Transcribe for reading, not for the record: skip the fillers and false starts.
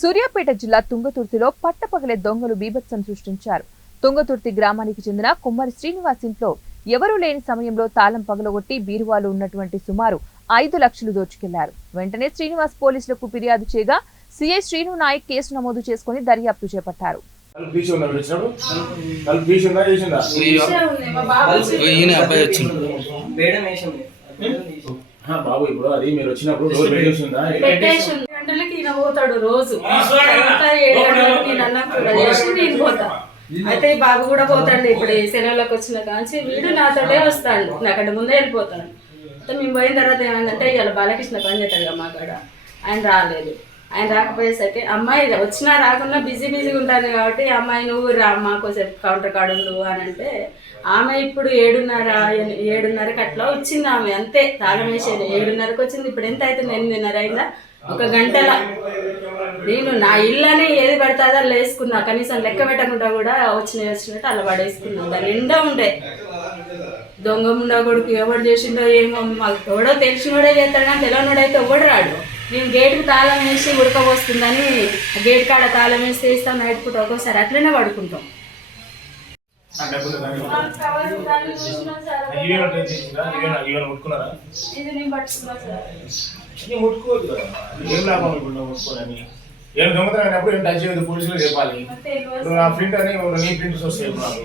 సూర్యాపేట జిల్లా తుంగతుర్తిలో పట్టపగలే దొంగలు బీభత్సం సృష్టించారు. తుంగతుర్తి గ్రామానికి చెందిన కుమ్మరి శ్రీనివాస్ ఇంట్లో ఎవరూ లేని సమయంలో తాళం పగలగొట్టి బీరువాలో ఉన్నటువంటి సుమారు 5 లక్షలు దోచుకెళ్లారు. వెంటనే శ్రీనివాస్ పోలీసులకు ఫిర్యాదు చేయగా సిఐ శ్రీను నాయక్ కేసు నమోదు చేసుకుని దర్యాప్తు చేపట్టారు. బాబు ఇప్పుడు అది మీరు వచ్చినప్పుడు డోర్ పెట్టేసిందా? గంటలకి ఈయన పోతాడు రోజు 7 గంటలకు నేను అన్నం కూడా చేసి నేను పోతా. అయితే ఈ బాబు కూడా పోతాడు. ఇప్పుడు ఈ సెలవులకు వచ్చిన కాంచి వీడు నాతోటే వస్తాడు, నాకంటే ముందే వెళ్ళిపోతాడు. అయితే మేము పోయిన తర్వాత ఏమైందంటే ఇవాళ బాలకృష్ణ పని చేస్తాడు మా కాడ, ఆయన రాలేదు. ఆయన రాకపోయేసరికి అమ్మాయి వచ్చినా రాకుండా బిజీగా ఉంటుంది కాబట్టి అమ్మాయి నువ్వు రా అమ్మ కొంచెం కౌంటర్ కార్డు నువ్వు అని అంటే ఆమె ఇప్పుడు 7:30కి అట్లా వచ్చింది. ఆమె అంతే తాళం వేసేది 7:30కి వచ్చింది. ఇప్పుడు ఎంత అవుతుంది? 8:30 అయిందా? ఒక గంటల నేను నా ఇళ్ళని ఏది పడతాదో అలా వేసుకున్నా, కనీసం లెక్క పెట్టకుండా కూడా వచ్చినట్టు అలా పడేసుకున్నా. దాని నిండా ఉండే దొంగ ముండా కొడుకు ఎవడు చేసిండో ఏమో, మాకు ఎవడో తెలిసినోడే చేస్తాడు కానీ తెలియనోడైతే ఎవడు రాడు. నేను గేటుకు తాళం వేసి ఉడకపోస్తుందని గేట్ కాడ తాళం వేసి తీస్తాం. నైట్ పూట ఒక్కోసారి అట్లనే పడుకుంటాం. ఇది నేను పట్టుకున్నా సార్. ముట్టుకోవద్దు కదా, ఏం లాభం ఇప్పుడు ముట్టుకోనని. ఏం దొంగతనం అయినప్పుడు ఏం టచ్ చేయదు, పోలీసులు చెప్పాలి. నా ప్రింట్ అని నీ ప్రింట్స్ వస్తాయి నాకు.